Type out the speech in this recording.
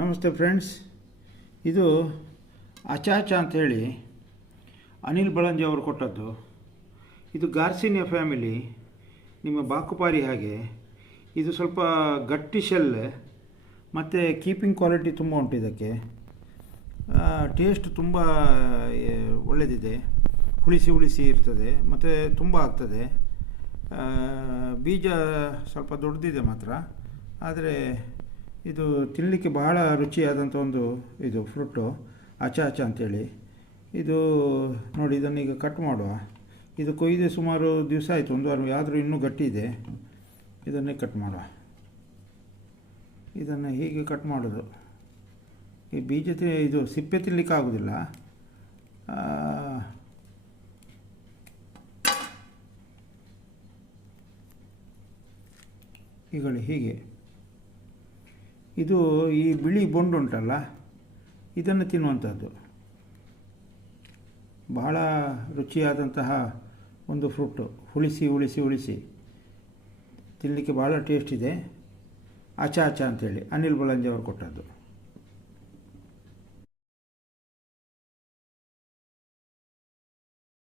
ನಮಸ್ತೆ ಫ್ರೆಂಡ್ಸ್, ಇದು ಅಚಾಚ ಅಂಥೇಳಿ ಅನಿಲ್ ಬಳಂಜಿ ಅವರು ಕೊಟ್ಟದ್ದು. ಇದು ಗಾರ್ಸಿನಿಯಾ ಫ್ಯಾಮಿಲಿ, ನಿಮ್ಮ ಬಾಕುಪಾರಿ ಹಾಗೆ. ಇದು ಸ್ವಲ್ಪ ಗಟ್ಟಿ ಶೆಲ್ ಮತ್ತು ಕೀಪಿಂಗ್ ಕ್ವಾಲಿಟಿ ತುಂಬ ಉಂಟು. ಇದಕ್ಕೆ ಟೇಸ್ಟ್ ತುಂಬ ಒಳ್ಳೆಯದಿದೆ. ಹುಳಿಸಿ ಇರ್ತದೆ ಮತ್ತು ತುಂಬ ಆಗ್ತದೆ. ಬೀಜ ಸ್ವಲ್ಪ ದೊಡ್ಡದಿದೆ ಮಾತ್ರ, ಆದರೆ ಇದು ತಿನ್ನಲಿಕ್ಕೆ ಬಹಳ ರುಚಿಯಾದಂಥ ಒಂದು ಇದು ಫ್ರೂಟು ಅಚಾಚ ಅಂಥೇಳಿ. ಇದು ನೋಡಿ, ಇದನ್ನೀಗ ಕಟ್ ಮಾಡುವ. ಇದು ಕೊಯ್ದು ಸುಮಾರು ದಿವಸ ಆಯಿತು, ಒಂದು ವಾರ ಆದರೂ ಇನ್ನೂ ಗಟ್ಟಿ ಇದೆ. ಇದನ್ನೇ ಕಟ್ ಮಾಡುವ. ಇದನ್ನು ಹೀಗೆ ಕಟ್ ಮಾಡೋದು. ಈ ಬೀಜ ಇದು ಸಿಪ್ಪೆ ತಿನ್ನಲಿಕ್ಕೆ ಆಗೋದಿಲ್ಲ. ಈಗಳಿ ಹೀಗೆ. ಇದು ಈ ಬಿಳಿ ಬೊಂಡು ಉಂಟಲ್ಲ, ಇದನ್ನು ತಿನ್ನುವಂಥದ್ದು. ಬಹಳ ರುಚಿಯಾದಂತಹ ಒಂದು ಫ್ರೂಟು. ಹುಳಿಸಿ ತಿನ್ನಲಿಕ್ಕೆ ಭಾಳ ಟೇಸ್ಟ್ ಇದೆ. ಅಚಾಚ ಅಂಥೇಳಿ ಅನಿಲ್ ಬಳಂಜಿ ಅವರು ಕೊಟ್ಟದ್ದು.